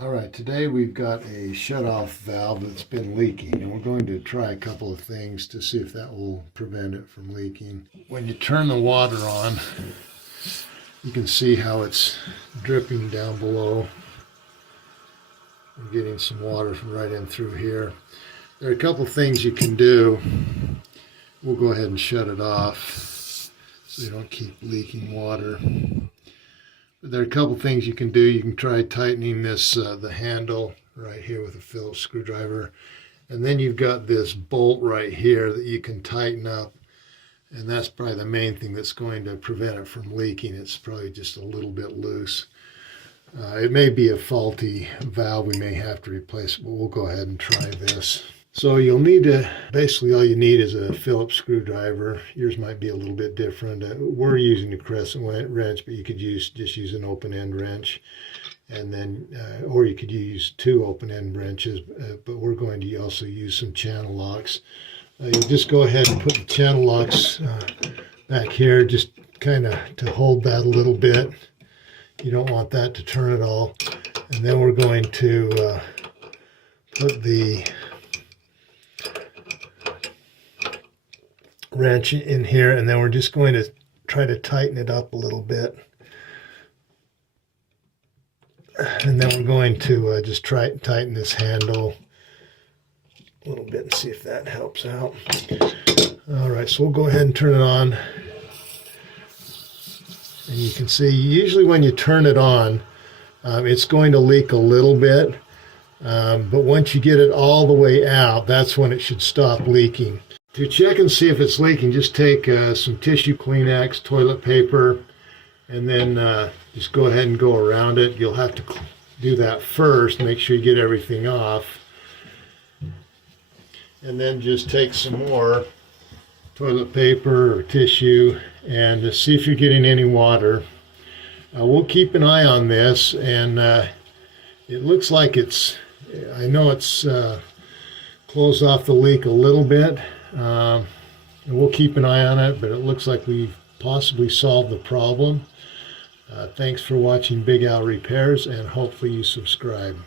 All right, today we've got a shut-off valve that's been leaking, and we're going to try a couple of things to see if that will prevent it from leaking. When you turn the water on, you can see how it's dripping down below. We're getting some water from right in through here. There are a couple of things you can do. We'll go ahead and shut it off so you don't keep leaking water. There are a couple things you can do. You can try tightening this the handle right here with a Phillips screwdriver, and then you've got this bolt right here that you can tighten up, and that's probably the main thing that's going to prevent it from leaking. It's probably just a little bit loose. It may be a faulty valve. We may have to replace it, but we'll go ahead and try this. So you'll need to, basically all you need is a Phillips screwdriver. Yours might be a little bit different. We're using a crescent wrench, but you could just use an open end wrench. And then, or you could use two open end wrenches, but we're going to also use some channel locks. You'll just go ahead and put the channel locks back here, just kind of to hold that a little bit. You don't want that to turn at all. And then we're going to put the wrench in here, and then we're just going to try to tighten it up a little bit, and then we're going to just try to tighten this handle a little bit and see if that helps out. All right, so we'll go ahead and turn it on, and you can see usually when you turn it on, it's going to leak a little bit, but once you get it all the way out, that's when it should stop leaking. To check and see if it's leaking, just take some tissue Kleenex, toilet paper, and then just go ahead and go around it. You'll have to do that first, make sure you get everything off. And then just take some more toilet paper or tissue and just see if you're getting any water. We'll keep an eye on this, and it looks like I know it's closed off the leak a little bit. And we'll keep an eye on it, but it looks like we've possibly solved the problem. Thanks for watching Big Al Repairs, and hopefully you subscribe.